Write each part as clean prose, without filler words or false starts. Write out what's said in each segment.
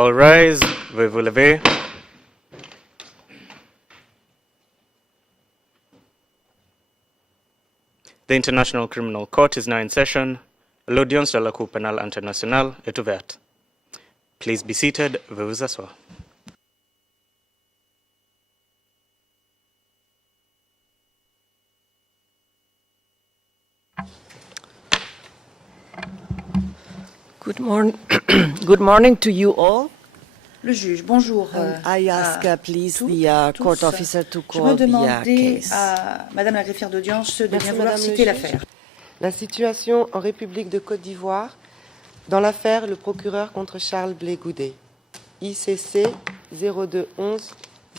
All rise, veuillez vous lever. The International Criminal Court is now in session. L'audience de la Cour pénale internationale est ouverte. Please be seated, veuillez vous asseoir. Good morning to you all. Le juge, bonjour. I ask please the court officer to Je vais call the demander case. à Madame la greffière d'audience de Merci, bien vouloir Madame le citer juge. l'affaire. La situation en République de Côte d'Ivoire dans l'affaire le procureur contre Charles Blé Goudet. ICC 0211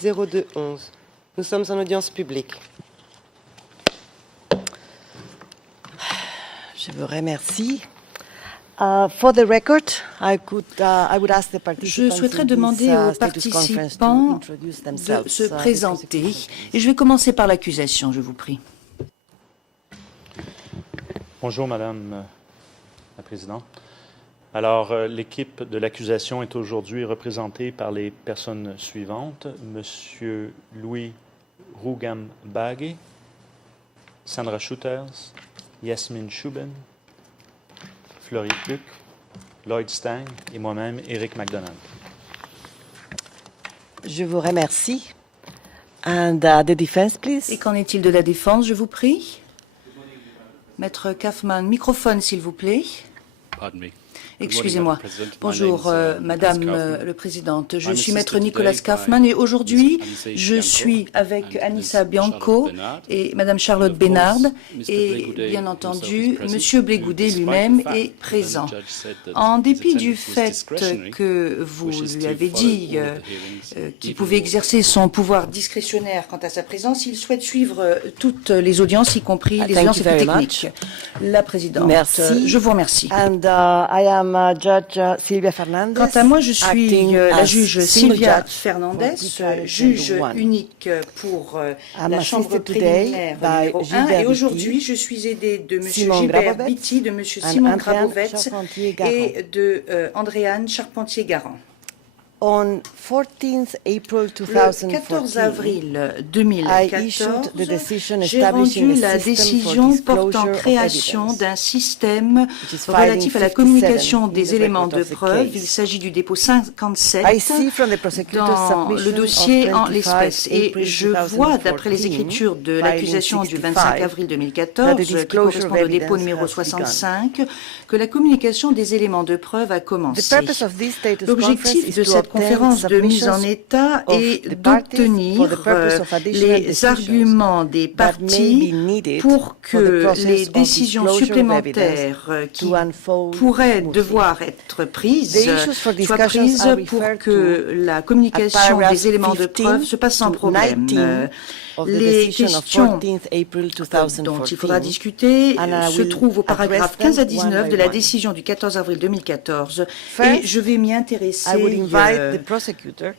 0211. Nous sommes en audience publique. Je vous remercie. For the record, I would ask the Je participants souhaiterais in this, demander aux status conference to participants introduce de themselves, se the présenter. prosecutor. Et je vais commencer par l'accusation, je vous prie. Bonjour, Madame la Présidente. Alors, l'équipe de l'accusation est aujourd'hui représentée par les personnes suivantes. Monsieur Louis Rougambagé, Sandra Shooters, Yasmine Chouben, Florie Pluck, Lloyd Stang et moi-même, Éric McDonald. Je vous remercie. And the defense, please. Et qu'en est-il de la défense, je vous prie? Maître Kaufman, microphone, s'il vous plaît. Pardon me. Excusez-moi. Bonjour, Madame le Présidente. Je suis Maître Nicolas Kaufman et aujourd'hui, je suis avec Anissa Bianco et Madame Charlotte Bénard et, bien entendu, Monsieur Blé Goudet lui-même est présent. En dépit du fait que vous lui avez dit qu'il pouvait exercer son pouvoir discrétionnaire quant à sa présence, il souhaite suivre toutes les audiences, y compris les audiences techniques. La Présidente, Merci. je vous remercie. And I am Judge Silvia Fernandez. Quant à moi, je suis acting la as juge single Sylvia judge Fernandez, for juge District 1. unique pour I'm la chambre assisted today préliminaire by numéro 1. Gilbert Et aujourd'hui, Vitti, je suis aidée de M. Simon Gilbert Grabovets Vitti, de M. and Simon Andréane Grabovets Charpentier-Garand. et de Andréane Charpentier-Garand. On 14th April Le 14 2014, avril I 2014, issued the decision j'ai establishing rendu a la system for décision disclosure portant of création evidence, d'un système which is relatif à la 57 communication in des the éléments record de of the preuve. case. Il s'agit du dépôt 57 I see from the prosecutor's dans le submission dossier of en 25 l'espèce. Et April je vois, d'après les 2014, écritures de filing l'accusation du 25 65, avril that 2014, the qui disclosure correspond of au dépôt evidence numéro has 65, que la communication des éléments de preuve a The commencé. purpose of this status conference L'objectif is de to cette obtain conférence de mise en submissions état of est the parties for d'obtenir the purpose of additional les decisions arguments des that may parties be needed pour for the que process les of décisions disclosure of supplémentaires evidence qui to unfold pourraient smoothly. devoir être prises The issues for soient discussions prises are pour referred que la communication paragraph des éléments de 15 preuve se passe sans to problème. 19 of the Les decision of questions 14th April dont il faudra 2014 discuter and I se will trouvent au paragraphe address 15 à them one 19 by de la one. décision du 14 avril 2014 First, et je vais m'y intéresser I would invite the prosecutor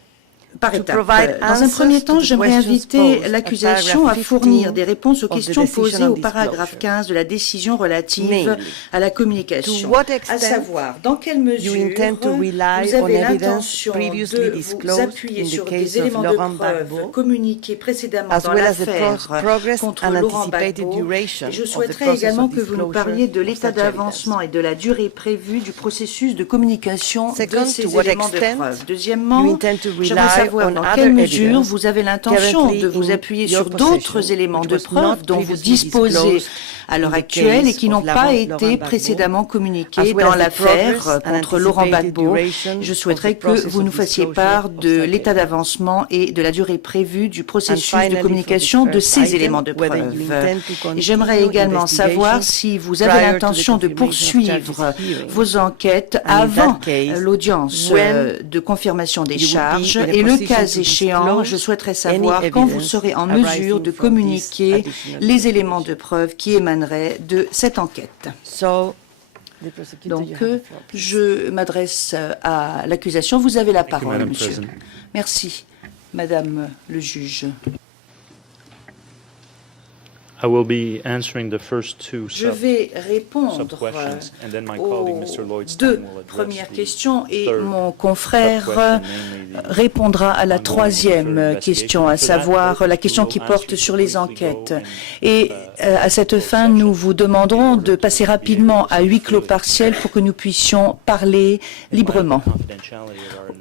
par to étapes. provide Dans un answers premier to temps, the j'aimerais questions inviter posed l'accusation at à paragraph fournir 15 des réponses aux of the questions decision posées on au paragraphe disclosure. 15 de la décision relative Namely, à la communication. to what À extent savoir, dans quelle mesure you intend to rely vous on avez evidence l'intention previously de vous disclosed appuyer in the sur case des of éléments de Laurent preuve Gbagbo, communiqués précédemment as dans well as the l'affaire progress contre and Laurent anticipated Gbagbo. duration Et je of the souhaiterais process également of que vous nous disclosure parliez de of l'état such evidence. d'avancement et de la durée prévue du processus de communication Second, de ces to what éléments de extent preuve. Deuxièmement, you intend to j'aimerais rely savoir on dans other quelle mesure evidence vous avez l'intention currently de vous in appuyer your sur d'autres possession, éléments which de was preuve not dont vous previously disposez disclosed à l'heure in the actuelle et case qui n'ont of pas Laurent été Gbagbo, précédemment communiquées as well dans as the l'affaire progress and contre Laurent anticipated Gbagbo. duration Je of souhaiterais the que process vous of nous fassiez disclosure part of de such l'état evidence. d'avancement et de la durée prévue du processus finally, de for communication the de first ces item, éléments de whether preuve. you intend to continue J'aimerais également savoir investigations si vous avez prior to the l'intention de confirmation of charges poursuivre hearing. vos enquêtes And in avant that case, l'audience when de confirmation des you would be charges in a et le position cas to échéant, disclose je souhaiterais any savoir quand vous evidence serez en arising mesure de from this communiquer additional les éléments de preuve qui émaneraient de cette enquête. So, the prosecutor, you Donc, have the floor, please. je m'adresse à l'accusation. Vous avez la parole, Madam monsieur. President. Merci, Madame le juge. I will be answering the first two Je vais répondre sub-questions, and then my colleague, Mr. aux Lloyd Stein, deux will address premières the questions et third mon confrère sub-question, namely the répondra à la ongoing troisième investigation. question, à For that savoir purpose, la question we qui will porte ask you sur to les briefly go enquêtes. and, Et à cette fin, nous vous demanderons de passer rapidement à huis clos partiel pour que nous puissions parler librement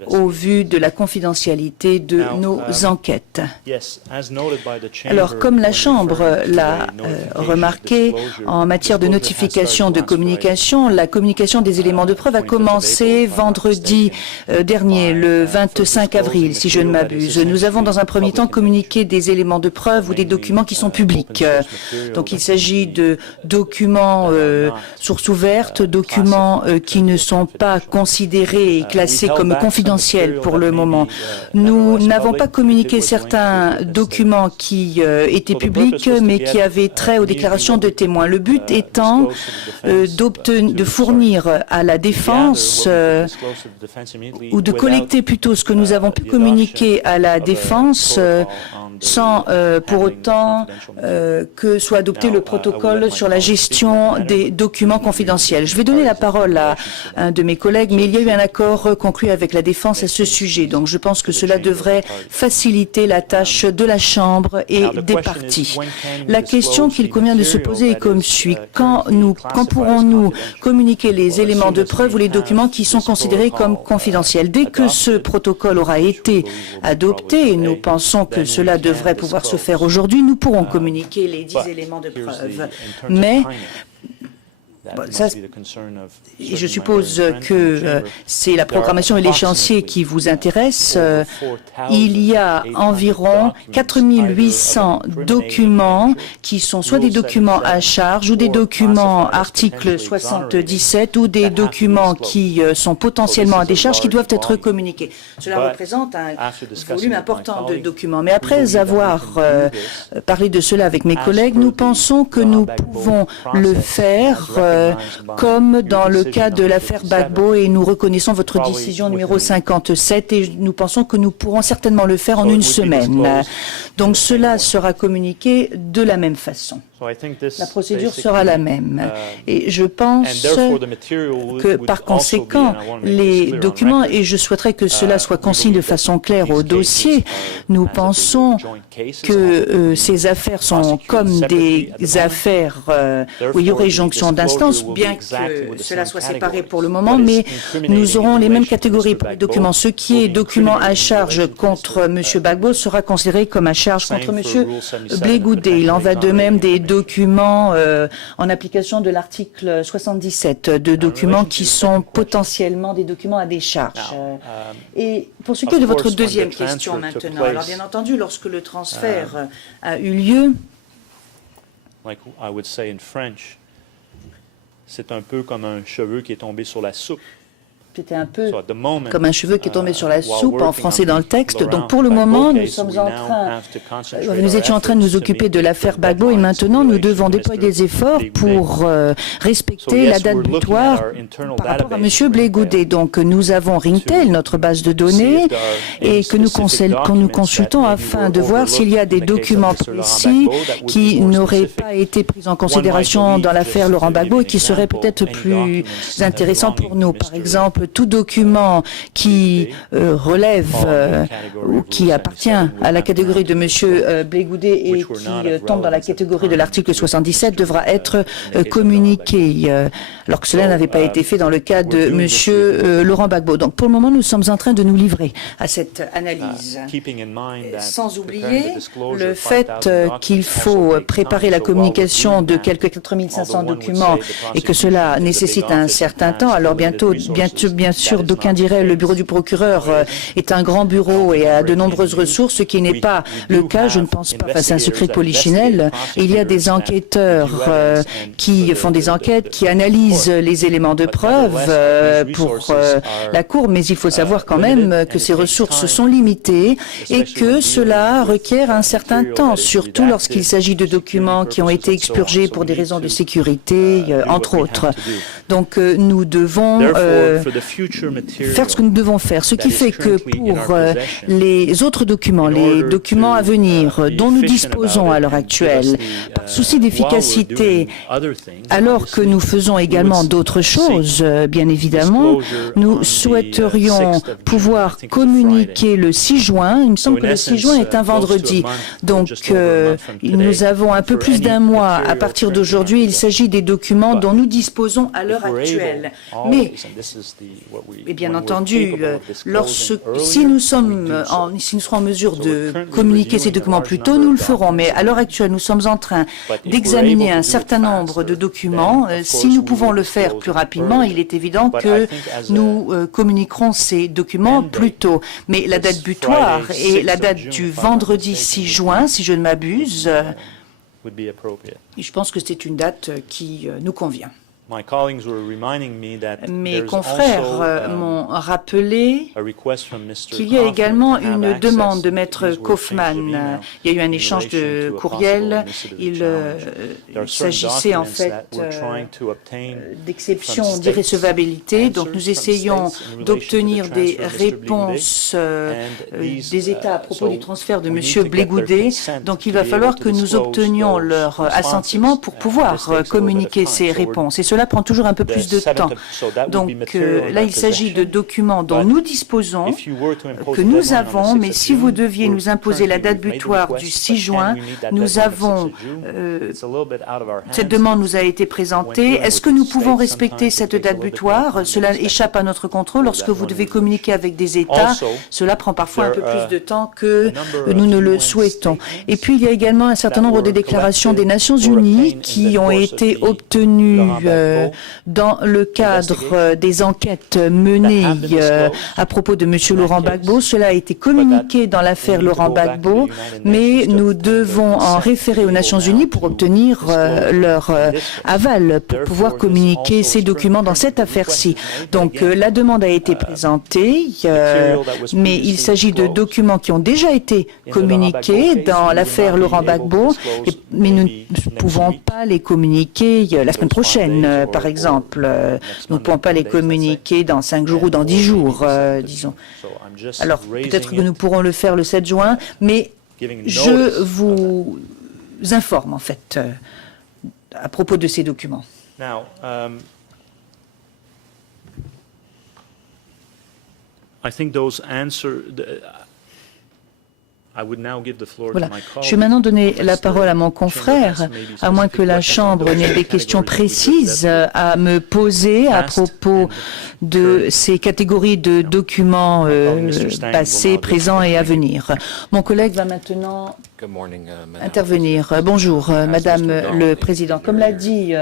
au vu de la confidentialité de nos enquêtes. Alors, comme la Chambre l'a remarqué, en matière de notification de communication, la communication des éléments de preuve a commencé vendredi dernier, le 25 avril, si je ne m'abuse. Nous avons dans un premier temps communiqué des éléments de preuve ou des documents qui sont publics. Donc, il s'agit de documents sources ouvertes, documents qui ne sont pas considérés et classés comme confidentiels pour le moment. Nous n'avons pas communiqué certains documents qui étaient publics, mais qui avaient trait aux déclarations de témoins. Le but étant de fournir à la défense ou de collecter plutôt ce que nous avons pu communiquer à la défense sans pour autant que soit adopté le protocole sur la gestion des documents confidentiels. Je vais donner la parole à un de mes collègues, mais il y a eu un accord conclu avec la défense à ce sujet. Donc je pense que cela devrait faciliter la tâche de la Chambre et des parties. La question qu'il convient de se poser est comme suit. Quand pourrons-nous communiquer les éléments de preuve ou les documents qui sont considérés comme confidentiels? Dès que ce protocole aura été adopté, et nous pensons que cela devrait pouvoir se faire aujourd'hui, nous pourrons communiquer les 10 éléments de preuve. Mais et je suppose que c'est la programmation et l'échéancier qui vous intéressent. Il y a environ 4800 documents qui sont soit des documents à charge ou des documents article 77 ou des documents qui sont potentiellement à décharge qui doivent être communiqués. Cela représente un volume important de documents. Mais après avoir parlé de cela avec mes collègues, nous pensons que nous pouvons le faire comme dans le cas de l'affaire Gbagbo, et nous reconnaissons votre décision numéro 57 et nous pensons que nous pourrons certainement le faire en une semaine. Donc cela sera communiqué de la même façon. La procédure sera la même. Et je pense que, par conséquent, les documents, et je souhaiterais que cela soit consigné de façon claire au dossier, nous pensons que ces affaires sont comme des affaires où il y aurait jonction d'instances, bien que cela soit séparé pour le moment, mais nous aurons les mêmes catégories pour les documents. Ce qui est document à charge contre M. Gbagbo sera considéré comme à charge contre M. Blé Goudé. Il en va de même des documents en application de l'article 77, de documents qui sont potentiellement des documents à décharge. Et pour ce qui est de votre deuxième question maintenant, alors bien entendu, lorsque le transfert a eu lieu, c'est un peu comme un cheveu qui est tombé sur la soupe. C'était un peu comme un cheveu qui est tombé sur la soupe en français dans le texte. Donc pour le moment, nous étions en train de nous occuper de l'affaire Gbagbo et maintenant nous devons déployer des efforts pour respecter la date butoir par rapport à M. Blé Goudé. Donc nous avons Ringtail, notre base de données, et que nous consultons afin de voir s'il y a des documents précis qui n'auraient pas été pris en considération dans l'affaire Laurent Gbagbo et qui seraient peut-être plus intéressants pour nous. Par exemple, tout document qui relève ou qui appartient à la catégorie de M. Blé Goudé et qui tombe dans la catégorie de l'article 77 devra être communiqué, alors que cela n'avait pas été fait dans le cas de M. Laurent Gbagbo. Donc pour le moment, nous sommes en train de nous livrer à cette analyse. Sans oublier le fait qu'il faut préparer la communication de quelques 4500 documents et que cela nécessite un certain temps. Alors bien sûr, d'aucuns diraient le bureau du procureur est un grand bureau et a de nombreuses ressources, ce qui n'est pas le cas, je ne pense pas, face à un secret de polichinelle. Il y a des enquêteurs qui font des enquêtes, qui analysent les éléments de preuve pour la Cour, mais il faut savoir quand même que ces ressources sont limitées et que cela requiert un certain temps, surtout lorsqu'il s'agit de documents qui ont été expurgés pour des raisons de sécurité, entre autres. Donc nous devons faire ce que nous devons faire. Ce qui fait que pour les autres documents, les documents à venir dont nous disposons à l'heure actuelle, par souci d'efficacité, alors que nous faisons également d'autres choses, bien évidemment, nous souhaiterions pouvoir communiquer le 6 juin. Il me semble que le 6 juin est un vendredi. Donc, nous avons un peu plus d'un mois à partir d'aujourd'hui. Il s'agit des documents dont nous disposons à l'heure actuelle. Mais, et bien entendu, si nous serons en mesure de communiquer ces documents plus tôt, nous le ferons. Mais à l'heure actuelle, nous sommes en train d'examiner un certain nombre de documents. Si nous pouvons le faire plus rapidement, il est évident que nous communiquerons ces documents plus tôt. Mais la date butoir est la date du vendredi 6 juin, si je ne m'abuse. Je pense que c'est une date qui nous convient. Mes confrères m'ont rappelé qu'il y a également une demande de Maître Kaufmann. Il y a eu un échange de courriels. Il s'agissait en fait d'exceptions d'irrecevabilité. Donc nous essayons d'obtenir des réponses des États à propos du transfert de M. Blé-Goudet. Donc il va falloir que nous obtenions leur assentiment pour pouvoir communiquer ces réponses. Et cela prend toujours un peu plus de temps. Donc là, il s'agit de documents dont nous disposons, que nous avons, mais si vous deviez nous imposer la date butoir du 6 juin, nous avons... cette demande nous a été présentée. Est-ce que nous pouvons respecter cette date butoir? Cela échappe à notre contrôle. Lorsque vous devez communiquer avec des États, cela prend parfois un peu plus de temps que nous ne le souhaitons. Et puis, il y a également un certain nombre de déclarations des Nations Unies qui ont été obtenues dans le cadre des enquêtes menées à propos de M. Laurent Gbagbo. Cela a été communiqué dans l'affaire Laurent Gbagbo, mais nous devons en référer aux Nations Unies pour obtenir leur aval, pour pouvoir communiquer ces documents dans cette affaire-ci. Donc la demande a été présentée, mais il s'agit de documents qui ont déjà été communiqués dans l'affaire Laurent Gbagbo, mais nous ne pouvons pas les communiquer la semaine prochaine, par exemple. Nous ne pouvons pas les communiquer dans 5 jours ou dans 10 jours, disons. Alors, peut-être que nous pourrons le faire le 7 juin, mais je vous informe, en fait, à propos de ces documents. Voilà. Je vais maintenant donner la parole à mon confrère, à moins que la Chambre n'ait des questions précises à me poser à propos de ces catégories de documents passés, présents et à venir. Mon collègue va maintenant intervenir. Bonjour, Madame le Président. Comme l'a dit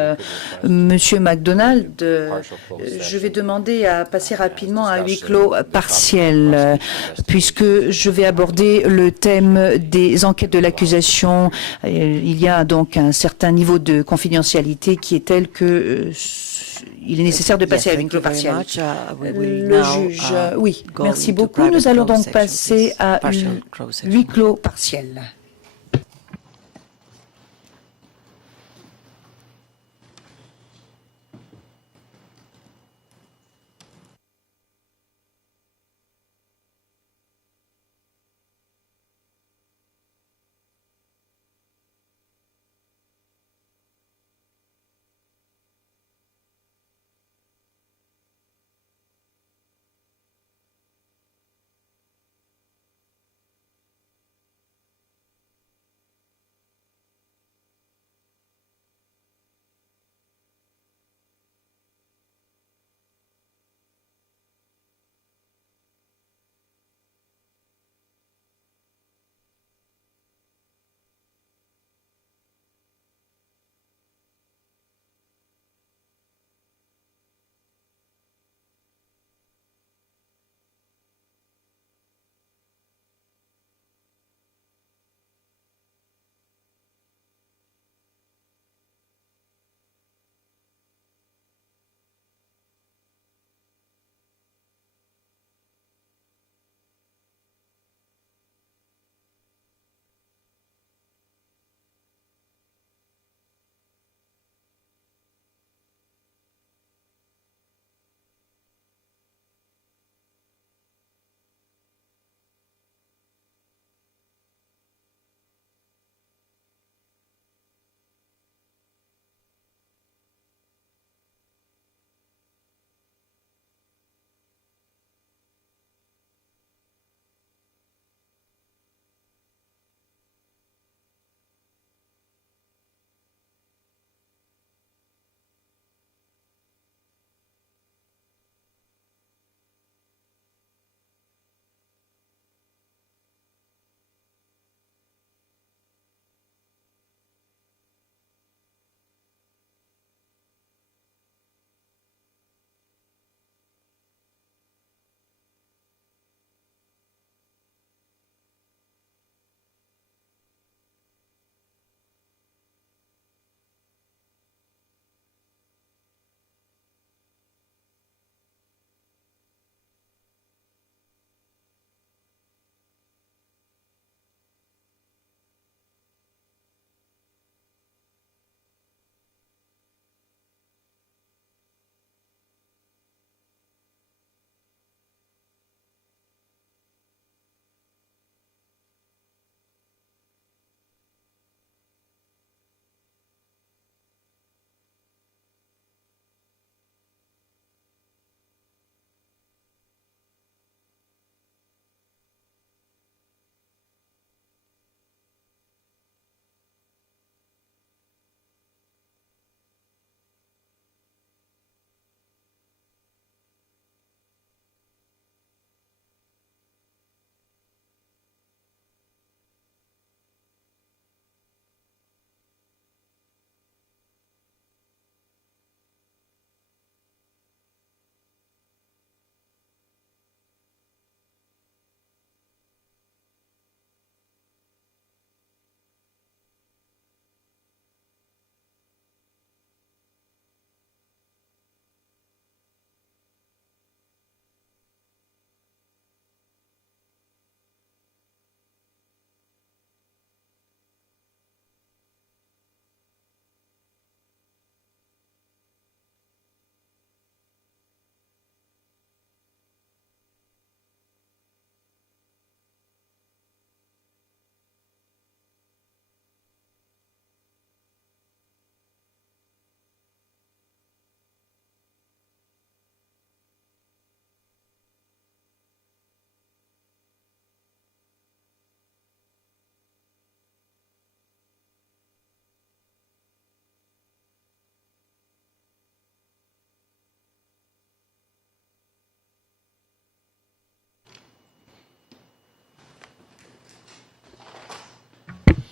Monsieur MacDonald, je vais demander à passer rapidement à huis clos partiel, puisque je vais aborder le thème des enquêtes de l'accusation. Il y a donc un certain niveau de confidentialité qui est tel que il est nécessaire de passer à huis clos partiel. Le juge, oui, merci beaucoup. Nous allons donc passer à huis clos partiel.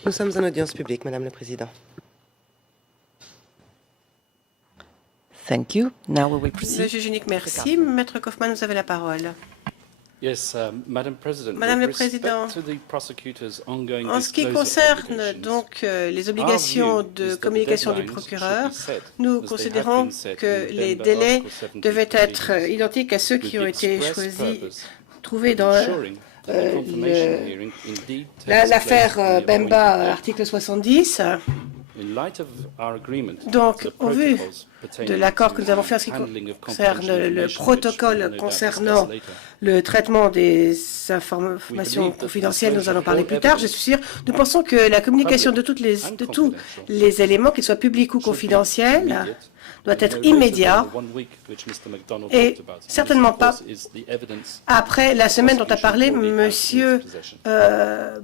Nous sommes en audience publique, Madame le Président. Thank you. Now we will proceed. Le juge unique, merci. Maître Kaufmann, vous avez la parole. Madame le Président, En ce qui concerne donc les obligations de communication du procureur, nous considérons que les délais devaient être identiques à ceux qui ont été choisis, trouvés dans l'affaire Bemba, article 70. Donc, au vu de l'accord que nous avons fait en ce qui concerne le protocole concernant le traitement des informations confidentielles, nous allons parler plus tard, je suis sûr, nous pensons que la communication de tous les éléments, qu'ils soient publics ou confidentiels, doit être immédiat et certainement pas après la semaine dont a parlé M.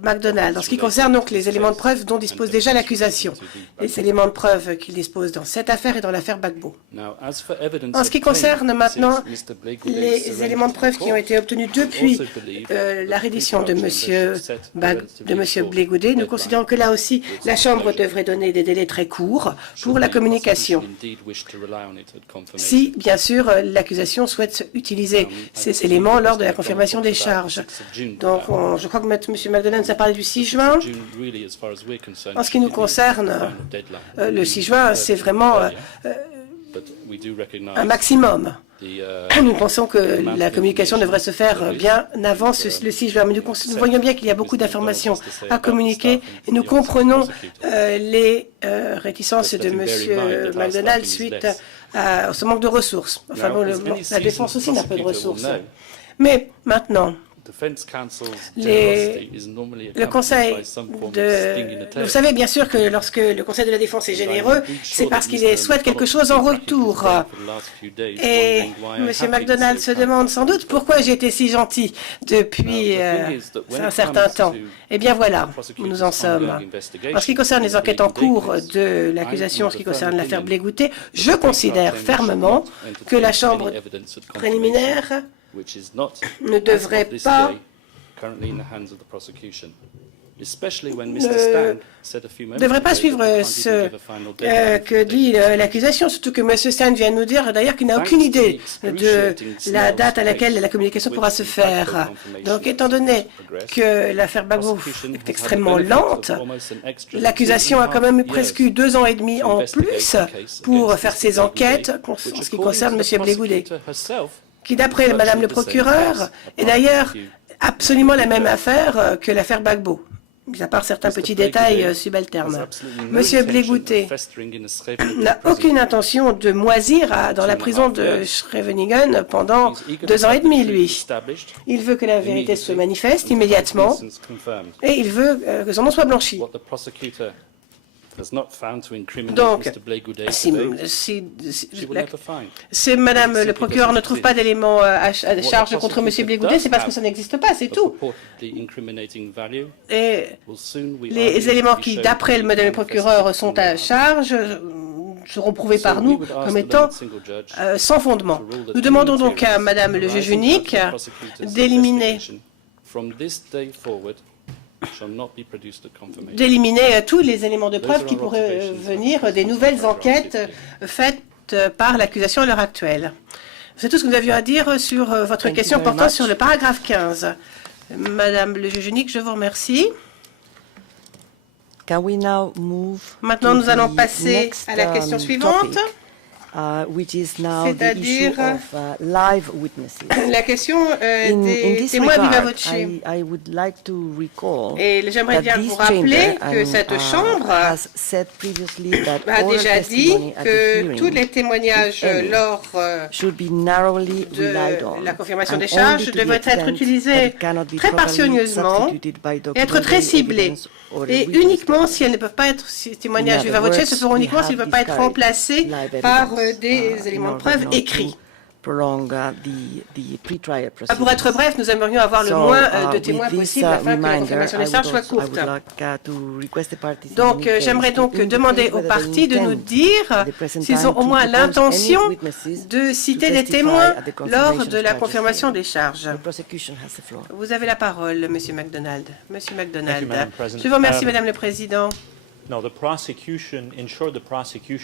McDonald. En ce qui concerne donc les éléments de preuve dont dispose déjà l'accusation, les éléments de preuve qu'il dispose dans cette affaire et dans l'affaire Gbagbo. En ce qui concerne maintenant les éléments de preuve qui ont été obtenus depuis la reddition de M. Blé Goudé, nous considérons que là aussi la Chambre devrait donner des délais très courts pour la communication. Si, bien sûr, l'accusation souhaite utiliser ces éléments lors de la confirmation des charges. Donc, je crois que M. McDonald nous a parlé du 6 juin. En ce qui nous concerne, le 6 juin, c'est vraiment un maximum. Nous pensons que la communication devrait se faire bien avant le 6 juin. Mais nous voyons bien qu'il y a beaucoup d'informations à communiquer et nous comprenons les réticences de M. McDonald suite à ce manque de ressources. Enfin, bon, la défense aussi n'a pas de ressources. Mais maintenant, le Conseil vous savez bien sûr que lorsque le Conseil de la Défense est généreux, c'est parce qu'il souhaite quelque chose en retour. Et M. McDonald se demande sans doute pourquoi j'ai été si gentil depuis un certain temps. Eh bien voilà, où nous en sommes. En ce qui concerne les enquêtes en cours de l'accusation, en ce qui concerne l'affaire Blé Goudé, je considère fermement que la Chambre préliminaire ne devrait pas suivre ce que dit l'accusation, surtout que M. Stein vient de nous dire d'ailleurs qu'il n'a aucune idée de la date à laquelle la communication pourra se faire. Donc, étant donné que l'affaire Gbagbo est extrêmement lente, l'accusation a quand même eu presque 2 ans et demi en plus pour faire ses enquêtes en ce qui concerne M. Blé Goudé, qui, d'après Madame le procureur, est d'ailleurs absolument la même affaire que l'affaire Gbagbo, mis à part certains petits détails subalternes. M. Blé Goudé n'a aucune intention de moisir dans la prison de Scheveningen pendant 2 ans et demi, lui. Il veut que la vérité se manifeste immédiatement et il veut que son nom soit blanchi. Donc, si Madame le procureur ne trouve pas d'éléments à charge contre M. Blé Goudé, c'est parce que ça n'existe pas, c'est tout. Et les éléments qui, d'après Madame le procureur, sont à charge seront prouvés par nous comme étant sans fondement. Nous demandons donc à Madame le juge unique d'éliminer tous les éléments de preuve qui pourraient venir des nouvelles enquêtes faites par l'accusation à l'heure actuelle. C'est tout ce que nous avions à dire sur votre question portant sur le paragraphe 15. Madame le juge unique, je vous remercie. Maintenant, nous allons passer à la question suivante, c'est-à-dire la question des témoins viva voce. Et j'aimerais bien vous rappeler que cette Chambre a déjà dit que tous les témoignages lors de la confirmation des charges devraient être utilisés très parcimonieusement et être très ciblés. Et uniquement si elles ne peuvent pas être, ces témoignages viva voce se feront uniquement s'ils ne peuvent pas être remplacés par des éléments de preuve écrits. Pour être bref, nous aimerions avoir le moins de témoins possible afin que la confirmation des charges soit courte. Donc, j'aimerais donc demander aux parties de nous dire s'ils ont au moins l'intention de citer des témoins lors de la confirmation des charges. Vous avez la parole, Monsieur MacDonald. Monsieur MacDonald. Je vous remercie, Madame le Président.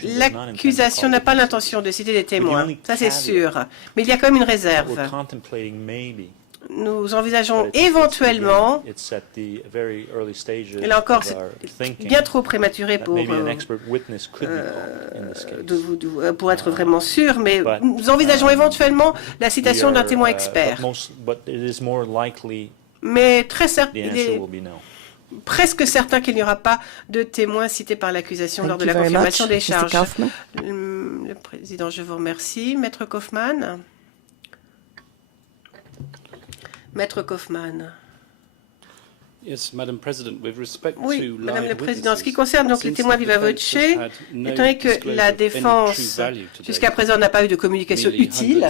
L'accusation n'a pas l'intention de citer des témoins, ça c'est sûr, mais il y a quand même une réserve. Nous envisageons éventuellement, et là encore c'est bien trop prématuré pour être vraiment sûr, mais nous envisageons éventuellement la citation d'un témoin expert. Mais il est presque certain qu'il n'y aura pas de témoins cités par l'accusation lors de la confirmation des charges. Le Président, je vous remercie. Maître Kaufmann. Maître Kaufmann. Oui, Madame la Présidente. En ce qui concerne donc les témoins viva voce, étant donné que la défense, jusqu'à présent, n'a pas eu de communication utile,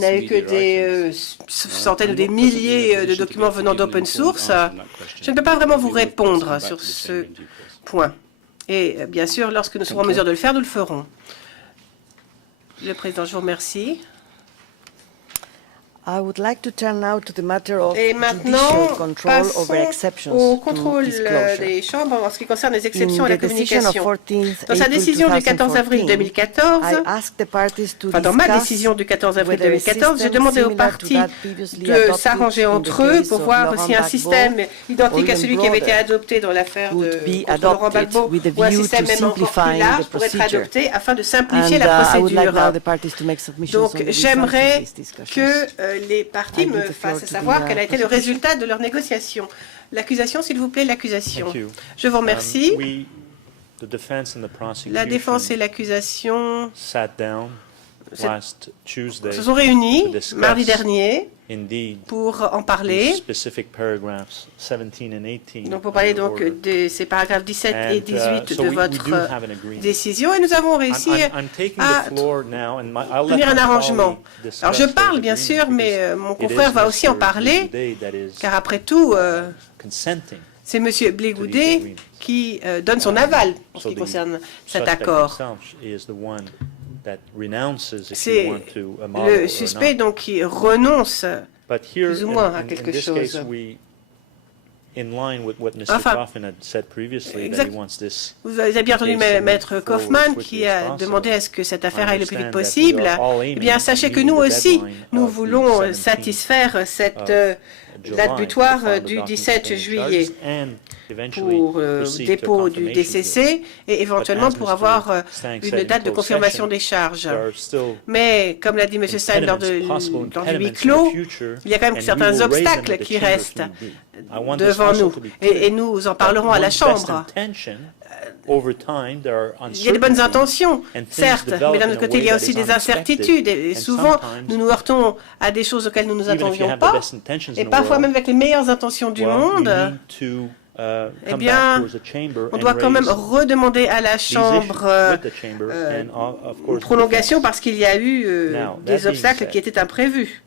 n'a eu que des centaines ou des milliers de documents venant d'open source, je ne peux pas vraiment vous répondre sur ce point. Et bien sûr, lorsque nous serons en mesure de le faire, nous le ferons. Le Président, je vous remercie. Et maintenant, passons au contrôle des chambres en ce qui concerne les exceptions à la communication. Dans sa décision du 14 avril 2014, dans ma décision du 14 avril 2014, j'ai demandé aux parties de s'arranger entre eux pour voir si un système identique à celui qui avait été adopté dans l'affaire de Laurent Gbagbo ou un système même encore plus large pourrait être adopté afin de simplifier la procédure. Donc, j'aimerais que les parties me fassent savoir quel a été le résultat de leur négociation. L'accusation, s'il vous plaît, l'accusation. Je vous remercie. La défense et l'accusation se sont réunis mardi dernier pour en parler. Donc pour parler donc de ces paragraphes 17 et 18 de votre décision, et nous avons réussi à tenir un arrangement. Alors je parle bien sûr, mais mon confrère va aussi en parler, car après tout, c'est M. Blais Goudet qui donne son aval en ce qui concerne cet accord. C'est le suspect donc qui renonce plus ou moins à quelque chose. Enfin, vous avez bien entendu Maître Kaufmann qui a demandé à ce que cette affaire aille le plus vite possible. Eh bien, sachez que nous aussi, nous voulons satisfaire cette date butoir du 17 juillet pour dépôt du DCC et éventuellement pour avoir une date de confirmation des charges. Mais, comme l'a dit M. Stein lors du huis clos, il y a quand même certains obstacles qui restent devant nous et nous en parlerons à la Chambre. Il y a des bonnes intentions, certes, mais d'un autre côté, il y a aussi des incertitudes. Et souvent, nous nous heurtons à des choses auxquelles nous ne nous attendions pas. Et parfois, même avec les meilleures intentions du monde, eh bien, on doit quand même redemander à la Chambre une prolongation parce qu'il y a eu des obstacles qui étaient imprévus.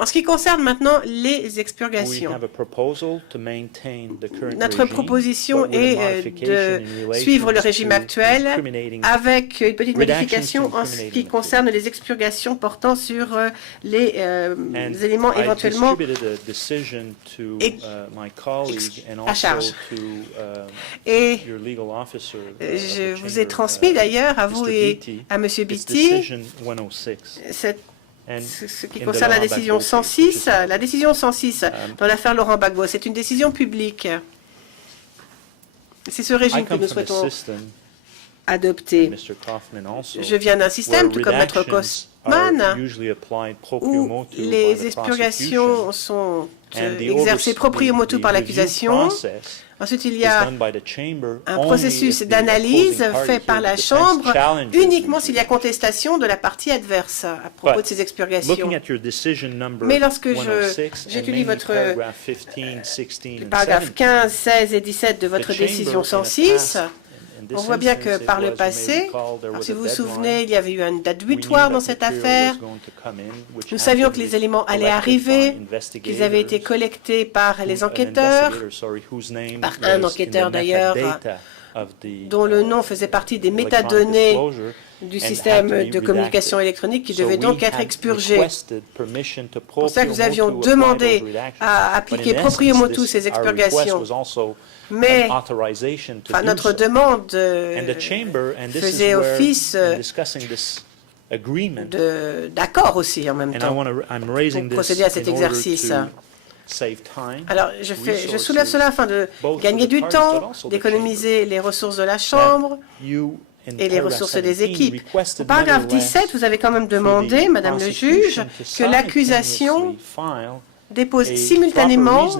En ce qui concerne maintenant les expurgations, notre proposition est de suivre le régime actuel avec une petite modification en ce qui concerne les expurgations portant sur les éléments éventuellement à charge. Et je vous ai transmis d'ailleurs à vous et à M. Beattie ce qui concerne la décision 106. La décision 106 dans l'affaire Laurent Gbagbo, c'est une décision publique. C'est ce régime que nous souhaitons adopter. Je viens d'un système, tout comme Maître Kaufmann, où les expurgations sont exercées proprio motu par l'accusation. Ensuite, il y a un processus d'analyse fait par la Chambre uniquement s'il y a contestation de la partie adverse à propos de ces expurgations. Mais lorsque j'étudie votre paragraphe 15, 16 et 17 de votre décision 106, On voit bien que par le passé, si vous vous souvenez, il y avait eu une date butoir dans cette affaire. Nous savions que les éléments allaient arriver, qu'ils avaient été collectés par les enquêteurs, par un enquêteur d'ailleurs, dont le nom faisait partie des métadonnées du système de communication électronique qui devait donc être expurgé. C'est pour ça que nous avions demandé à appliquer proprio motu ces expurgations. Mais notre demande faisait office d'accord aussi en même temps pour procéder à cet exercice. Alors, je soulève cela afin de gagner du temps, d'économiser les ressources de la Chambre et les ressources des équipes. Au paragraphe 17, vous avez quand même demandé, Madame le juge, que l'accusation dépose simultanément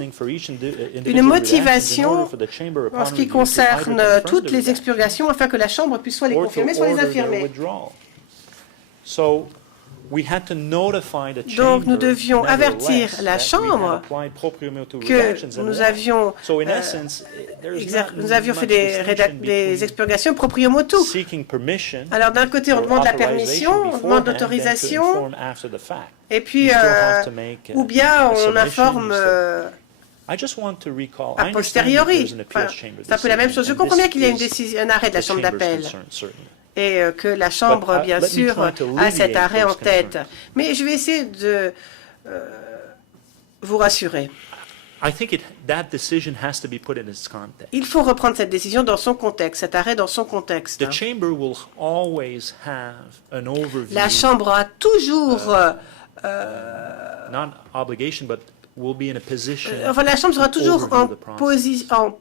une motivation en ce qui concerne toutes les expurgations afin que la Chambre puisse soit les confirmer, soit les infirmer. Donc nous devions avertir la Chambre que nous avions fait des expurgations proprio motu. Alors d'un côté on demande la permission, on demande l'autorisation, et puis ou bien on informe a posteriori. C'est un peu la même chose. Je comprends bien qu'il y a un arrêt de la Chambre d'appel et que la Chambre, bien sûr, a cet arrêt en tête. Mais je vais essayer de vous rassurer. Il faut reprendre cette décision dans son contexte, cet arrêt dans son contexte. La Chambre a toujours... enfin, la Chambre sera toujours en position...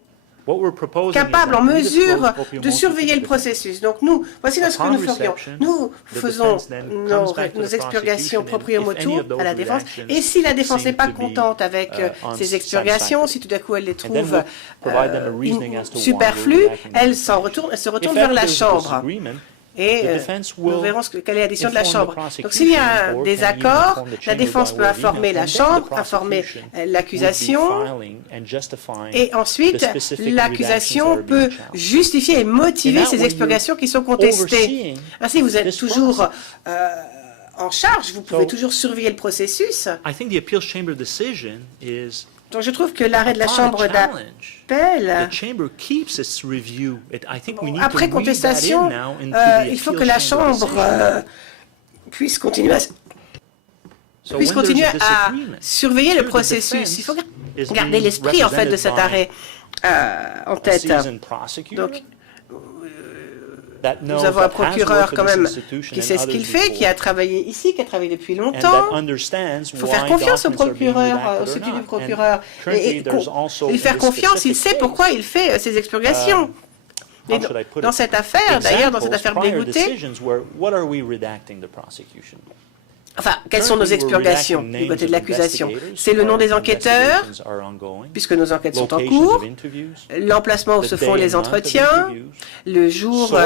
capable, en mesure de surveiller le processus. Donc nous, voici ce que nous ferions. Nous faisons nos expurgations proprio motu à la défense, et si la défense n'est pas contente avec ces expurgations, si tout d'un coup elle les trouve superflues, elle se retourne vers la Chambre. Et nous verrons quelle est la décision de la Chambre. Donc s'il y a un désaccord, la défense peut informer la Chambre, informer l'accusation, et ensuite l'accusation peut justifier et motiver ces expurgations qui sont contestées. Ainsi, vous êtes toujours en charge, vous pouvez toujours surveiller le processus. Donc je trouve que l'arrêt de la Chambre d'appel, après contestation, il faut que la Chambre puisse continuer à surveiller le processus. Il faut garder l'esprit en fait de cet arrêt en tête. Donc, nous avons un procureur quand même qui sait ce qu'il fait, qui a travaillé ici, qui a travaillé depuis longtemps. Il faut faire confiance au procureur, au statut du procureur, et lui faire confiance, il sait pourquoi il fait ces expurgations. Et dans cette affaire, d'ailleurs, dans cette affaire Blé-Goudet, enfin, quelles sont nos expurgations du côté de l'accusation? C'est le nom des enquêteurs, puisque nos enquêtes sont en cours, l'emplacement où se font les entretiens, le jour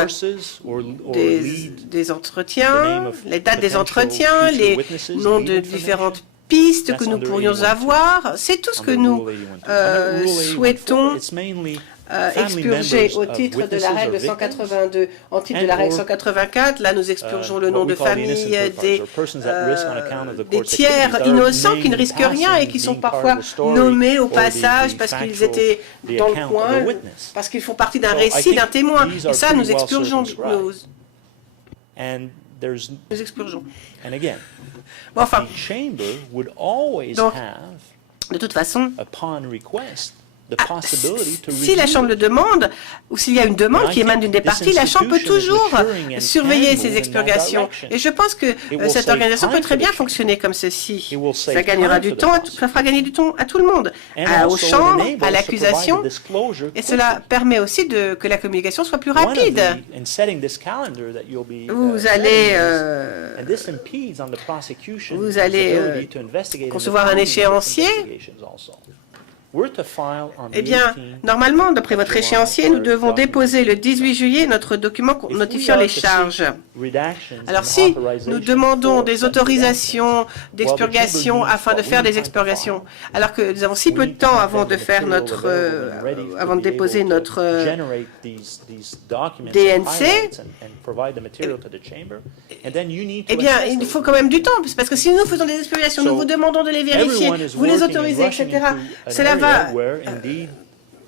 des entretiens, les dates des entretiens, les noms de différentes pistes que nous pourrions avoir. C'est tout ce que nous souhaitons expurgé au titre de la règle 182. En titre de la règle 184, là nous expurgeons le nom de famille des tiers innocents qui ne risquent rien et qui sont parfois nommés au passage parce qu'ils étaient dans le coin, parce qu'ils font partie d'un récit d'un témoin. Et ça, nous expurgeons. Nous expurgeons. Bon, enfin, donc, de toute façon, si la Chambre le demande, ou s'il y a une demande qui émane d'une des parties, la Chambre peut toujours surveiller ces expurgations. Et je pense que cette organisation peut très bien fonctionner comme ceci. Ça gagnera du temps, ça fera gagner du temps à tout le monde, aux chambres, à l'accusation, et cela permet aussi que la communication soit plus rapide. Vous allez concevoir un échéancier Eh bien, normalement, d'après votre échéancier, nous devons déposer le 18 juillet notre document notifiant les charges. Alors si nous demandons des autorisations d'expurgation afin de faire des expurgations, alors que nous avons si peu de temps avant de faire avant de déposer notre DNC, eh bien, il faut quand même du temps, parce que si nous faisons des expurgations, nous vous demandons de les vérifier, vous les autorisez, etc., cela va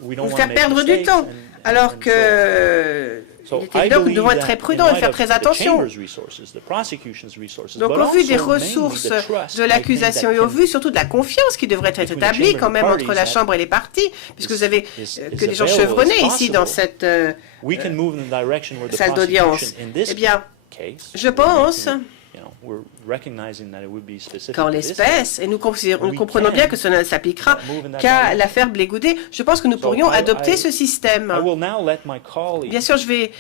nous faire perdre du temps, alors que il est évident que nous devons être très prudents et faire très attention. Donc, au vu des ressources de l'accusation et au vu surtout de la confiance qui devrait être établie quand même entre la Chambre et les parties, puisque vous avez que des gens chevronnés ici dans cette salle d'audience, eh bien, je pense qu'en l'espèce, et nous comprenons bien que cela ne s'appliquera qu'à l'affaire Blé Goudet, je pense que nous pourrions adopter ce système. Bien sûr, je vais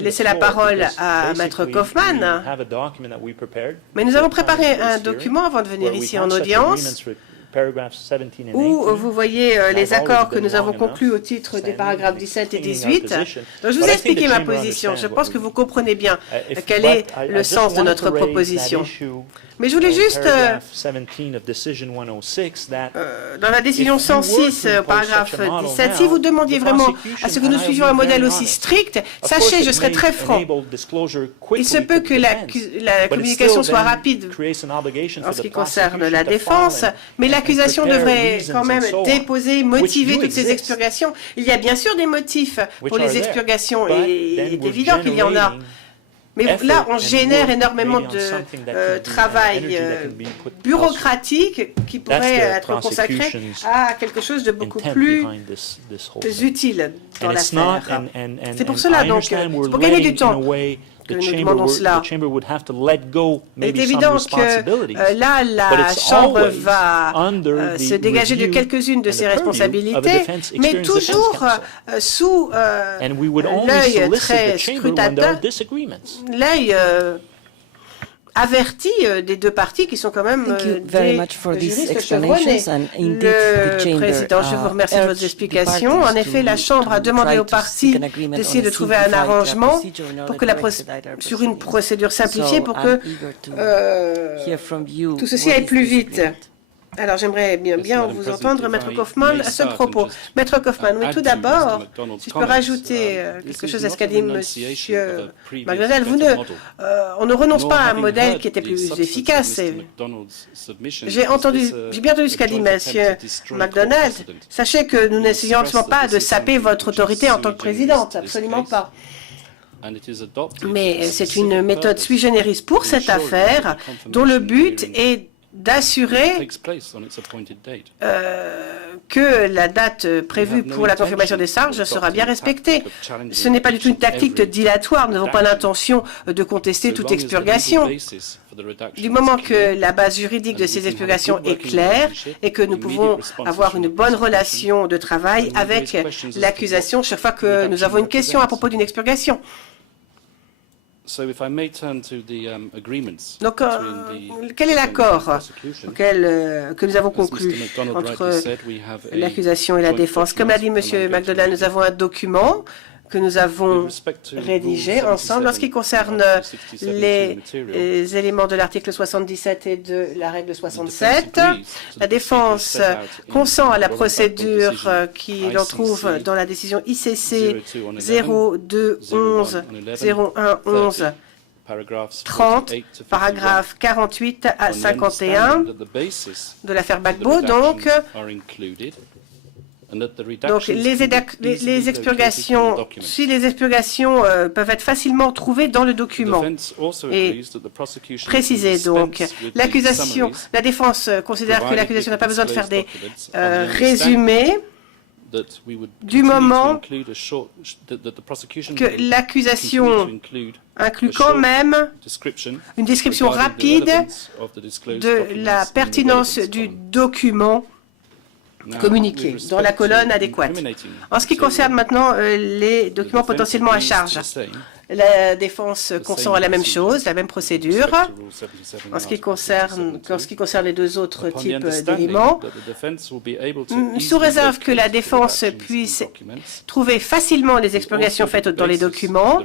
laisser la parole à Maître Kaufmann, mais nous avons préparé un document avant de venir ici en audience, où vous voyez les accords que nous avons conclus au titre des paragraphes 17 et 18. Donc, je vous ai expliqué ma position. Je pense que vous comprenez bien quel est le sens de notre proposition. Mais je voulais juste, dans la décision 106, paragraphe 17, si vous demandiez vraiment à ce que nous suivions un modèle aussi strict, sachez, je serai très franc, il se peut que la communication soit rapide en ce qui concerne la défense, mais l'accusation devrait quand même déposer, motiver toutes ces expurgations. Il y a bien sûr des motifs pour les expurgations, et il est évident qu'il y en a. Mais là, on génère énormément de travail bureaucratique qui pourrait être consacré à quelque chose de beaucoup plus utile dans l'affaire. C'est pour cela, donc, c'est pour gagner du temps que nous demandons cela. Il est évident que là, la Chambre va se dégager de quelques-unes de ses responsabilités, mais toujours sous l'œil très scrutateur, l'œil averti des deux parties qui sont quand même des juristes chevronnés. Le président, je vous remercie de vos explications. En effet, la Chambre a demandé aux parties d'essayer de trouver un arrangement pour que sur une procédure simplifiée pour que tout ceci aille plus vite. Alors, j'aimerais bien vous entendre, Maître Kaufmann, à ce propos. Maître Kaufmann, oui, tout d'abord, si je peux rajouter quelque chose à ce qu'a dit M. McDonald, on ne renonce pas à un modèle qui était plus efficace. J'ai bien entendu ce qu'a dit M. McDonald. Sachez que nous n'essayons absolument pas de saper votre autorité en tant que présidente, absolument pas. Mais c'est une méthode sui generis pour cette affaire, dont le but est d'assurer que la date prévue pour la confirmation des charges sera bien respectée. Ce n'est pas du tout une tactique dilatoire. Nous n'avons pas l'intention de contester toute expurgation. Du moment que la base juridique de ces expurgations est claire et que nous pouvons avoir une bonne relation de travail avec l'accusation chaque fois que nous avons une question à propos d'une expurgation. Donc, quel est l'accord que nous avons conclu entre l'accusation et la défense? Comme l'a dit M. McDonald, nous avons un document que nous avons rédigé ensemble. En ce qui concerne les éléments de l'article 77 et de la règle 67, la défense consent à la procédure qui l'on trouve dans la décision ICC 0211-0111 30, paragraphes 48 à 51 de l'affaire Gbagbo, donc les expurgations, si les expurgations peuvent être facilement trouvées dans le document et précisées, donc la défense considère que l'accusation n'a pas besoin de faire des résumés du moment que l'accusation inclut quand même une description rapide de la pertinence du document communiqué dans la colonne adéquate. En ce qui concerne maintenant les documents potentiellement à charge, La défense consent à la même chose, la même procédure. En ce qui concerne les deux autres types d'éléments, sous réserve que la défense puisse trouver facilement les expurgations faites dans les documents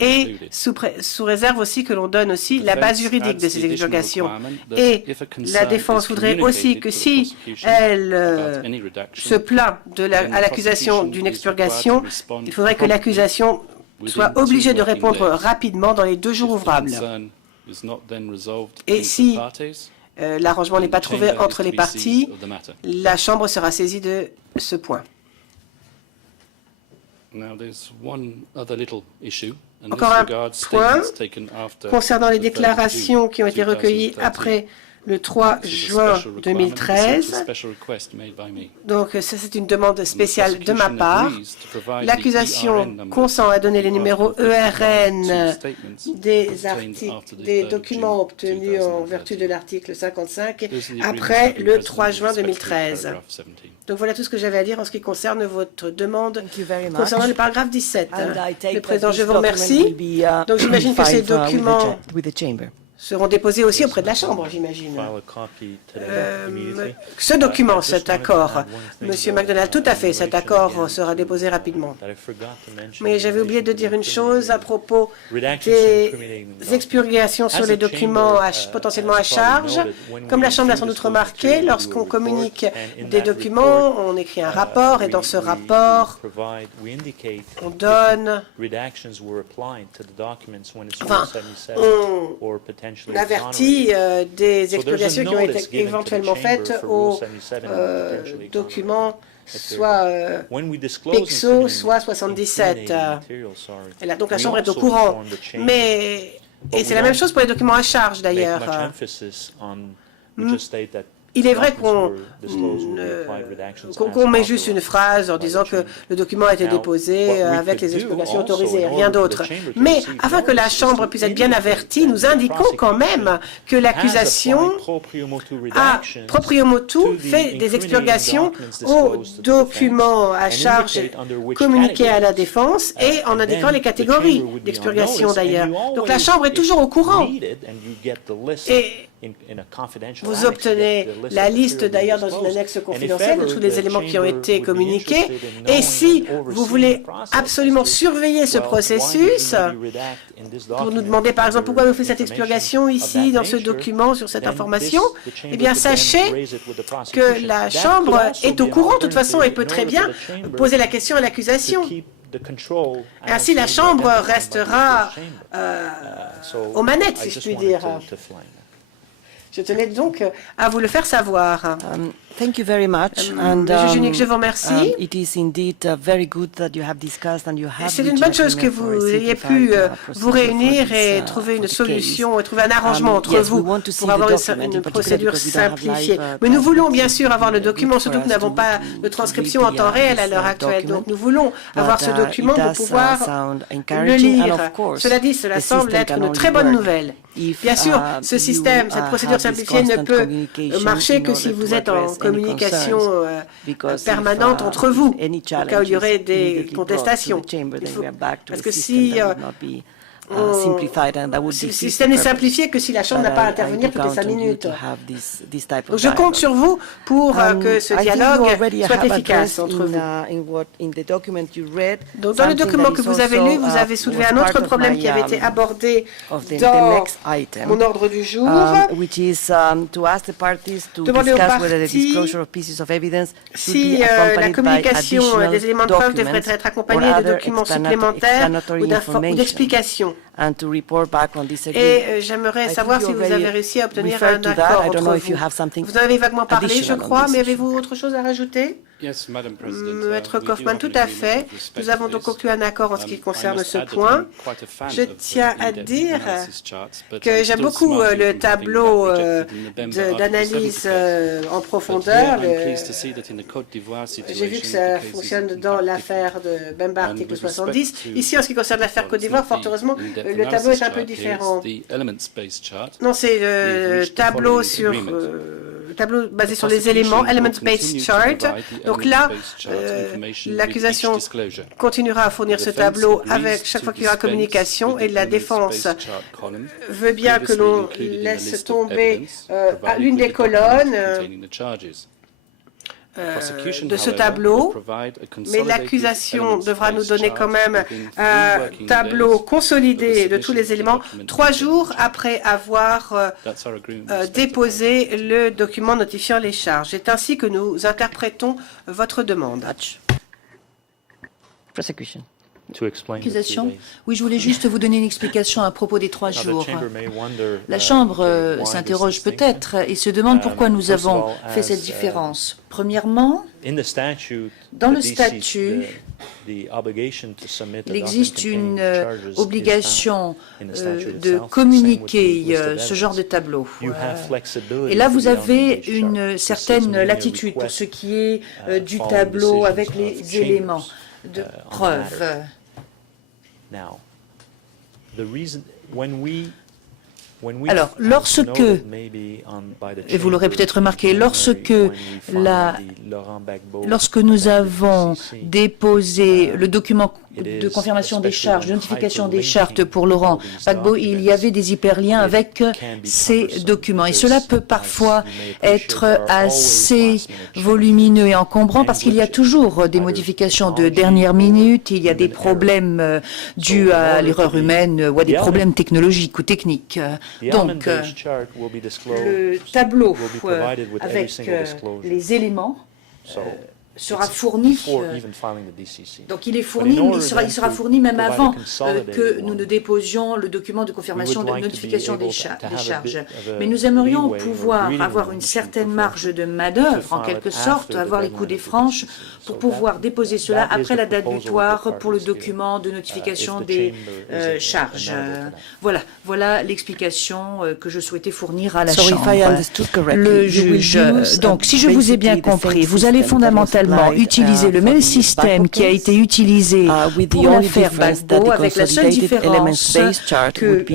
et sous réserve aussi que l'on donne aussi la base juridique de ces expurgations. Et la défense voudrait aussi que si elle se plaint à l'accusation d'une expurgation, il faudrait que l'accusation soit obligée de répondre rapidement dans les 2 jours ouvrables. Et si l'arrangement n'est pas trouvé entre les parties, la Chambre sera saisie de ce point. Encore un point concernant les déclarations qui ont été recueillies après le 3 juin 2013. Donc, ça, c'est une demande spéciale de ma part. L'accusation consent à donner les numéros ERN des documents obtenus en vertu de l'article 55 après le 3 juin 2013. Donc, voilà tout ce que j'avais à dire en ce qui concerne votre demande concernant le paragraphe 17. Le Président, je vous remercie. Donc, j'imagine que ces documents seront déposés aussi auprès de la Chambre, j'imagine. Ce document, cet accord, Monsieur McDonald, tout à fait, cet accord sera déposé rapidement. Mais j'avais oublié de dire une chose à propos des expurgations sur les documents potentiellement à charge. Comme la Chambre l'a sans doute remarqué, lorsqu'on communique des documents, on écrit un rapport et dans ce rapport, on donne... Enfin, on avertit des expurgations qui ont été éventuellement faites aux documents, soit PIXO, soit 77. Donc la Chambre est au courant. Et c'est la même chose pour les documents à charge d'ailleurs. Il est vrai qu'on met juste une phrase en disant que le document a été déposé avec les expurgations autorisées, rien d'autre. Mais afin que la Chambre puisse être bien avertie, nous indiquons quand même que l'accusation a proprio motu fait des expurgations aux documents à charge communiqués à la défense et en indiquant les catégories d'expurgation d'ailleurs. Donc la Chambre est toujours au courant. Et vous obtenez la liste d'ailleurs dans une annexe confidentielle de tous les éléments qui ont été communiqués. Et si vous voulez absolument surveiller ce processus, pour nous demander par exemple pourquoi vous faites cette expurgation ici dans ce document sur cette information, eh bien sachez que la Chambre est au courant de toute façon et peut très bien poser la question à l'accusation. Ainsi la Chambre restera aux manettes, si je puis dire. Je tenais donc à vous le faire savoir. Thank you very much. Monsieur Junique, je vous remercie. C'est une bonne chose que vous ayez pu vous réunir et trouver une solution et trouver un arrangement entre vous pour avoir une procédure simplifiée. Mais nous voulons bien sûr avoir le document, surtout que nous n'avons pas de transcription en temps réel à l'heure actuelle. Donc nous voulons avoir ce document pour pouvoir le lire. Cela dit, cela semble être une très bonne nouvelle. Bien sûr, ce système, cette procédure simplifiée ne peut marcher que si vous êtes en communication permanente entre vous, au cas où il y aurait des contestations. Parce que si le système n'est simplifié que si la Chambre n'a pas à intervenir toutes les 5 minutes. Donc je compte sur vous pour que ce dialogue soit efficace entre vous. Donc dans le document que vous avez lu, vous avez soulevé un autre problème qui avait été abordé dans mon ordre du jour. Demander aux parties si la communication des éléments de preuve devrait être accompagnée de documents supplémentaires ou d'explications. Et j'aimerais savoir si vous avez réussi à obtenir un accord entre vous. Vous en avez vaguement parlé, je crois, mais avez-vous autre chose à rajouter? Maître Kaufmann, tout à fait. Nous avons donc conclu un accord en ce qui concerne ce point. Je tiens à dire que j'aime beaucoup le tableau d'analyse en profondeur. J'ai vu que ça fonctionne dans l'affaire de Bemba, article 70. Ici, en ce qui concerne l'affaire Côte d'Ivoire, fort heureusement, le tableau est un peu différent. Non, c'est le tableau sur tableau basé sur les éléments, Element-Based Chart. Donc là, l'accusation continuera à fournir ce tableau avec chaque fois qu'il y aura communication, et la défense veut bien que l'on laisse tomber l'une des colonnes de ce tableau, mais l'accusation devra nous donner quand même un tableau consolidé de tous les éléments 3 jours après avoir déposé le document notifiant les charges. C'est ainsi que nous interprétons votre demande. Prosecution. Accusation. Oui, je voulais juste vous donner une explication à propos des 3 jours. La Chambre s'interroge peut-être et se demande pourquoi nous avons fait cette différence. Premièrement, dans le statut, il existe une obligation de communiquer ce genre de tableau. Et là, vous avez une certaine latitude pour ce qui est du tableau avec les éléments de preuve. Alors, lorsque, et vous l'aurez peut-être remarqué, lorsque nous avons déposé le document de confirmation des charges, de notification des chartes pour Laurent Gbagbo, il y avait des hyperliens avec ces documents. Et cela peut parfois être assez volumineux et encombrant parce qu'il y a toujours des modifications de dernière minute, il y a des problèmes dus à l'erreur humaine ou à des problèmes technologiques ou techniques. Donc, le tableau avec les éléments sera fourni. Donc il est fourni, mais il sera fourni même avant que nous ne déposions le document de confirmation de notification des charges. Mais nous aimerions pouvoir avoir une certaine marge de manœuvre, en quelque sorte, avoir les coups des franches pour pouvoir déposer cela après la date butoir pour le document de notification des charges. Voilà l'explication que je souhaitais fournir à la Chambre. Le juge, donc si je vous ai bien compris, vous allez fondamentalement utiliser le même système qui a été utilisé pour l'affaire Gbagbo, avec la seule différence que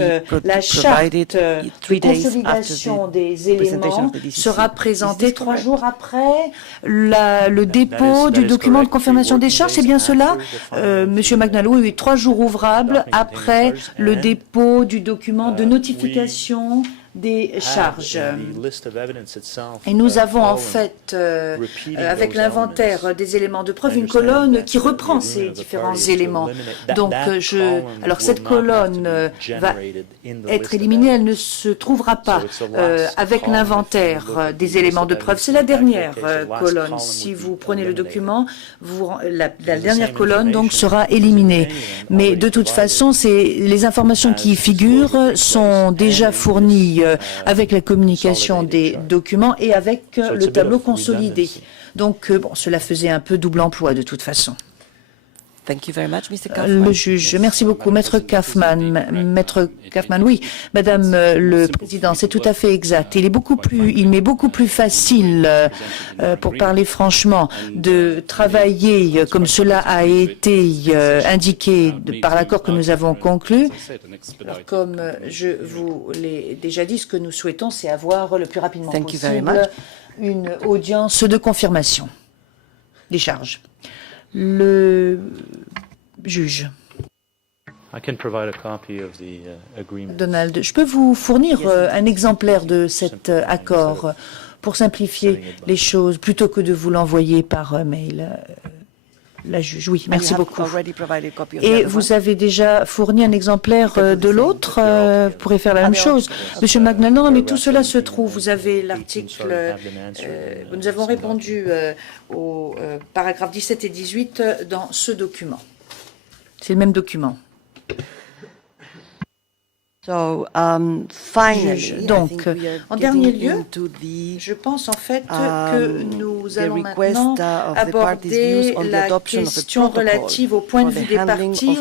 la charte de consolidation des éléments sera présentée 3 jours après le dépôt du document de confirmation des charges. C'est bien cela, Monsieur Magnalo? Oui, 3 jours ouvrables après le dépôt du document de notification des charges. Et nous avons en fait, avec l'inventaire des éléments de preuve, une colonne qui reprend ces différents éléments. Donc, alors cette colonne va être éliminée, elle ne se trouvera pas avec l'inventaire des éléments de preuve. C'est la dernière colonne. Si vous prenez le document, la dernière colonne donc sera éliminée. Mais de toute façon, les informations qui y figurent sont déjà fournies avec la communication des documents et avec le tableau consolidé. Donc, bon, cela faisait un peu double emploi de toute façon. Le juge, merci beaucoup. Maître Kaufmann, oui, Madame le Président, c'est tout à fait exact. Il m'est beaucoup plus facile, pour parler franchement, de travailler comme cela a été indiqué par l'accord que nous avons conclu. Alors, comme je vous l'ai déjà dit, ce que nous souhaitons, c'est avoir le plus rapidement possible une audience de confirmation des charges. Le juge. Donald, je peux vous fournir un exemplaire de cet accord pour simplifier les choses plutôt que de vous l'envoyer par mail. La juge, oui, merci beaucoup. Et vous avez déjà fourni un exemplaire de l'autre, vous pourrez faire la même chose. Monsieur Magnal, non, mais tout cela se trouve. Vous avez l'article, nous avons répondu aux paragraphes 17 et 18 dans ce document. C'est le même document. Donc, en dernier lieu, je pense en fait que nous allons maintenant aborder la question relative au point de vue des parties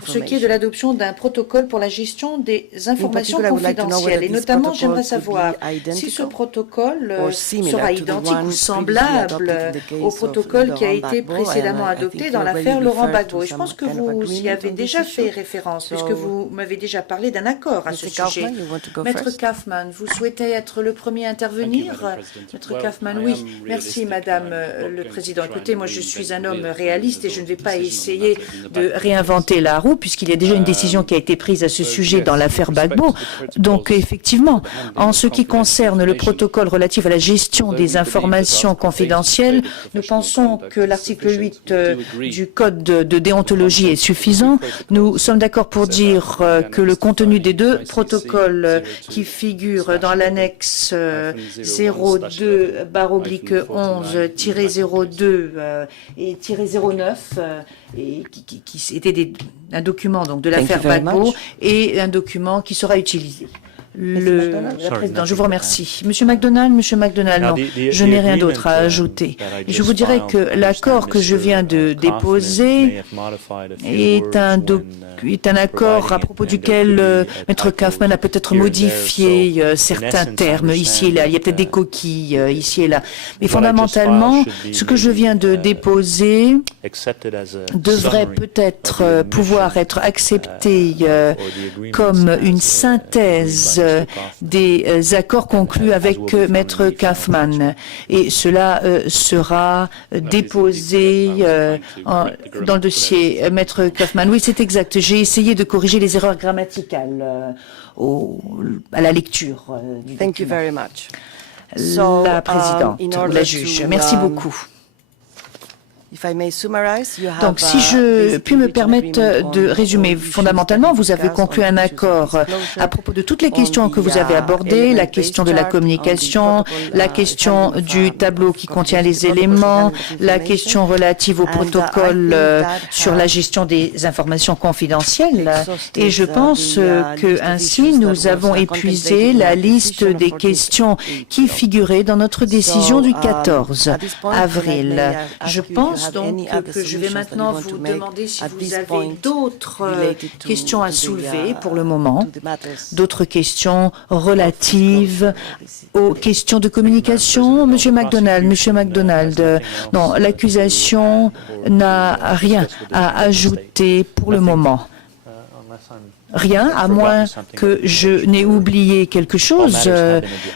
pour ce qui est de l'adoption d'un protocole pour la gestion des informations confidentielles. Et notamment, j'aimerais savoir si ce protocole sera identique ou semblable au protocole qui a été précédemment adopté dans l'affaire Laurent Gbagbo. Et je pense que vous y avez déjà fait référence, puisque vous m'avez déjà parlé d'un un accord à ce sujet. Maître Kaufmann, vous souhaitez être le premier à intervenir? Maître Kaufmann, oui. Merci, Madame le Président. Écoutez, moi, je suis un homme réaliste et je ne vais pas essayer de réinventer la roue puisqu'il y a déjà une décision qui a été prise à ce sujet dans l'affaire Gbagbo. Donc, effectivement, en ce qui concerne le protocole relatif à la gestion des informations confidentielles, nous pensons que l'article 8 du Code de déontologie est suffisant. Nous sommes d'accord pour dire que le contenu des deux protocoles qui figurent dans l'annexe 02/11-02 et -09 et qui étaient un document donc de l'affaire Gbagbo et un document qui sera utilisé. La présidente, je vous remercie. Monsieur McDonald, non, je n'ai rien d'autre à ajouter. Je vous dirais que l'accord que je viens de déposer est un accord à propos duquel Maître Kaufmann a peut-être modifié certains termes ici et là. Il y a peut-être des coquilles ici et là. Mais fondamentalement, ce que je viens de déposer devrait peut-être pouvoir être accepté comme une synthèse des accords conclus avec Maître Kaufmann. Et cela sera déposé dans le dossier Maître Kaufmann. Oui, c'est exact. J'ai essayé de corriger les erreurs grammaticales à la lecture du document. Thank you very much. La présidente, la juge. Merci beaucoup. Donc, si je puis me permettre de résumer, fondamentalement, vous avez conclu un accord à propos de toutes les questions que vous avez abordées, la question de la communication, la question du tableau qui contient les éléments, la question relative au protocole sur la gestion des informations confidentielles. Et je pense que ainsi, nous avons épuisé la liste des questions qui figuraient dans notre décision du 14 avril. Je pense donc que je vais maintenant vous demander si vous avez d'autres questions à soulever pour le moment, d'autres questions relatives aux questions de communication. Monsieur McDonald, non, l'accusation n'a rien à ajouter pour le moment. Rien, à moins que je n'ai oublié quelque chose,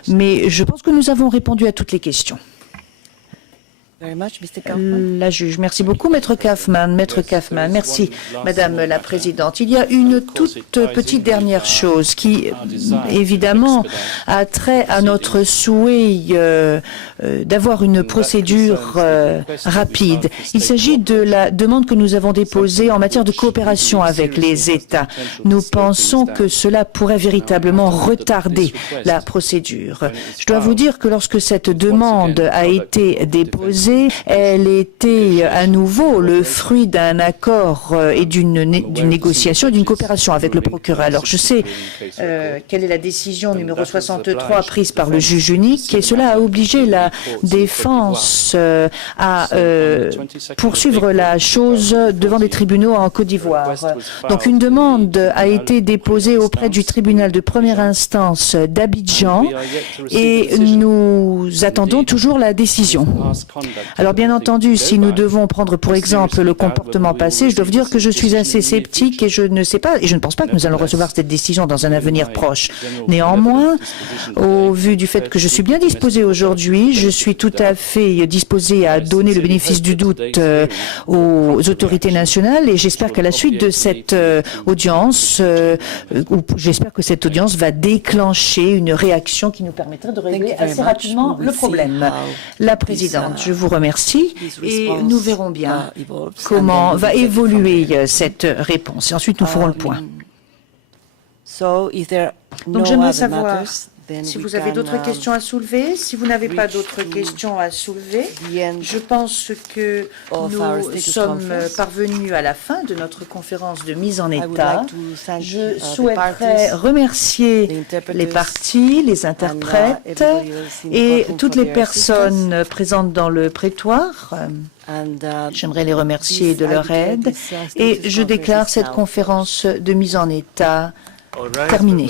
mais je pense que nous avons répondu à toutes les questions. La juge, merci beaucoup, Maître Kaufmann. Merci, Madame la Présidente. Il y a une toute petite dernière chose qui, évidemment, a trait à notre souhait d'avoir une procédure rapide. Il s'agit de la demande que nous avons déposée en matière de coopération avec les États. Nous pensons que cela pourrait véritablement retarder la procédure. Je dois vous dire que lorsque cette demande a été déposée, elle était à nouveau le fruit d'un accord et d'une négociation, d'une coopération avec le procureur. Alors, je sais quelle est la décision numéro 63 prise par le juge unique et cela a obligé la défense à poursuivre la chose devant des tribunaux en Côte d'Ivoire. Donc, une demande a été déposée auprès du tribunal de première instance d'Abidjan et nous attendons toujours la décision. Alors bien entendu, si nous devons prendre pour exemple le comportement passé, je dois vous dire que je suis assez sceptique et je ne sais pas, et je ne pense pas que nous allons recevoir cette décision dans un avenir proche. Néanmoins, au vu du fait que je suis bien disposé aujourd'hui, je suis tout à fait disposé à donner le bénéfice du doute aux autorités nationales et j'espère qu'à la suite de cette audience, j'espère que cette audience va déclencher une réaction qui nous permettrait de régler assez rapidement le problème. La présidente, je vous remercie et nous verrons bien comment va évoluer cette réponse. Et ensuite, nous ferons le point. Donc, j'aimerais savoir si vous avez d'autres questions à soulever. Si vous n'avez pas d'autres questions à soulever, je pense que nous sommes parvenus à la fin de notre conférence de mise en état. Je souhaiterais remercier les parties, les interprètes et toutes les personnes présentes dans le prétoire. J'aimerais les remercier de leur aide et je déclare cette conférence de mise en état terminée.